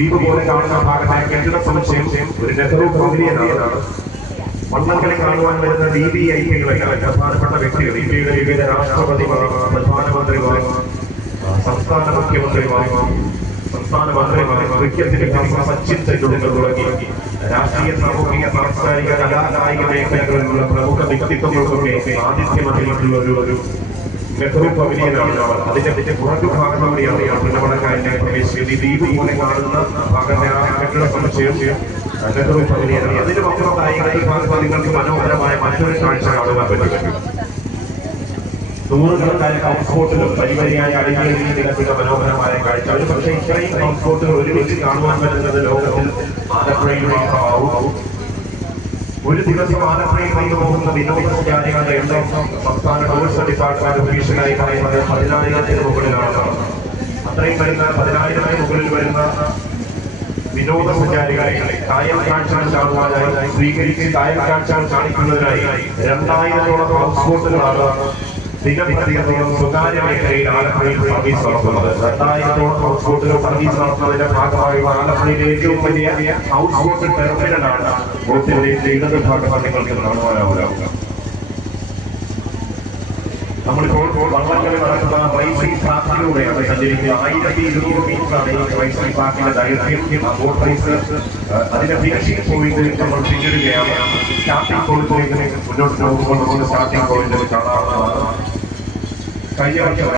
ദ്വീപ് പോലെ കാണുന്ന ഭാഗത്തെ കെട്ടിട സമുച്ചയം ഒരു നെഹ്റു പവലിയനാണ്. വള്ളംകളി കാണുവാൻ വരുന്ന VVIPകളൊക്കെ പ്രധാനപ്പെട്ട വ്യക്തികൾ, ഇന്ത്യയുടെ വിവിധ രാഷ്ട്രപതിമാർ, പ്രധാനമന്ത്രിമാർ, സംസ്ഥാന മുഖ്യമന്ത്രിമാർ, സംസ്ഥാന മന്ത്രിമാർ, ക്രിക്കറ്റിൽ സച്ചിൻ തെണ്ടുൽക്കർ തുടങ്ങി രാഷ്ട്രീയ, സാമൂഹിക, സാംസ്കാരിക, കലാകായിക മേഖലകളിലുള്ള പ്രമുഖ വ്യക്തിത്വങ്ങൾക്കൊക്കെ ആതിഥ്യം അറിയിക്കുന്ന ഒരു നെഹ്റു പവലിയനാണ്. അതിന്റെ പുറകു ഭാഗത്തോടെയാണ് പിന്നവടക്കാരനെ പ്രവേശിച്ചത്. ഈ ദ്വീപ് പോലെ കാണുന്ന ഭാഗത്തെ ആ കെട്ടിട സമുച്ചയം നെഹ്റു പവലിയനാണ്. അതിനുമപ്പുറത്തായി നിങ്ങൾക്ക് മനോഹരമായ മറ്റൊരു കാഴ്ച കാണുവാൻ പറ്റും. നൂറുകണക്കായ ഹൗസ് ബോട്ടുകൾ പരിപരിയായി അടിഞ്ഞു കിടക്കുന്ന മനോഹരമായ കാഴ്ച. ഒരു പക്ഷേ ഇത്രയും ഹൗസ് ബോട്ടുകൾ ഒരുമിച്ച് കാണുവാൻ പറ്റുന്നത് ലോകത്തിൽ ആലപ്പുഴയുടെ മാത്രമാവും. ഒരു ദിവസം ആലപ്പുഴയിൽ വന്നു പോകുന്ന വിനോദസഞ്ചാരികളുടെ എണ്ണം സംസ്ഥാന ടൂറിസം ഡിപ്പാർട്ട്മെന്റ് ഒഫീഷ്യലായി പറയുന്നത് 10,000-ന് മുകളിലാണ്. അത്രയും വരുന്ന 10,000-ന് മുകളിൽ വരുന്ന വിനോദസഞ്ചാരികളെ കായൽ കാഴ്ചകൾ കാണുവാനായി സ്വീകരിച്ച് കായൽ കാഴ്ചകൾ കാണിക്കുന്നതിനായി 2,000-ഓളം ഹൗസ് ബോട്ടുകളാണ് ദിനംപ്രതിയധികം സ്വകാര്യ മേഖലയിൽ ആലപ്പുഴയിൽ സർവീസ് നടത്തുന്നത്. 2,000-ഓളം ഹൗസ് ബോട്ടുകൾ സർവീസ് നടത്തുന്നതിന്റെ ഭാഗമായി ആലപ്പുഴയിലെ ഏറ്റവും വലിയ ഹൗസ് ബോട്ട് ടെർമിനലാണ് ബോട്ടിന്റെ ഇടത് ഭാഗത്ത് നിങ്ങൾക്ക് കാണുവാനാവുക. നമ്മളിപ്പോൾ വള്ളംകളി നടക്കുന്ന റൈസിംഗ് പാർക്കിലൂടെയാണ് സഞ്ചരിക്കുന്നത്. 1,200 മീറ്ററാണ് ഈ റൈസിംഗ് പാർക്കിന്റെ ദൈർഘ്യം. ബോട്ട് റൈസ് അതിന്റെ ഫിനിഷിംഗ് പോയിന്റ് നമ്മൾ പിന്നിടുകയാണ്. സ്റ്റാർട്ടിംഗ് പോയിന്റിലേക്ക് മുന്നോട്ട് പോകുമ്പോൾ നമുക്ക് സ്റ്റാർട്ടിംഗ് പോയിന്റ് കാണാവുന്നതാണ്. കഴിഞ്ഞ വർഷം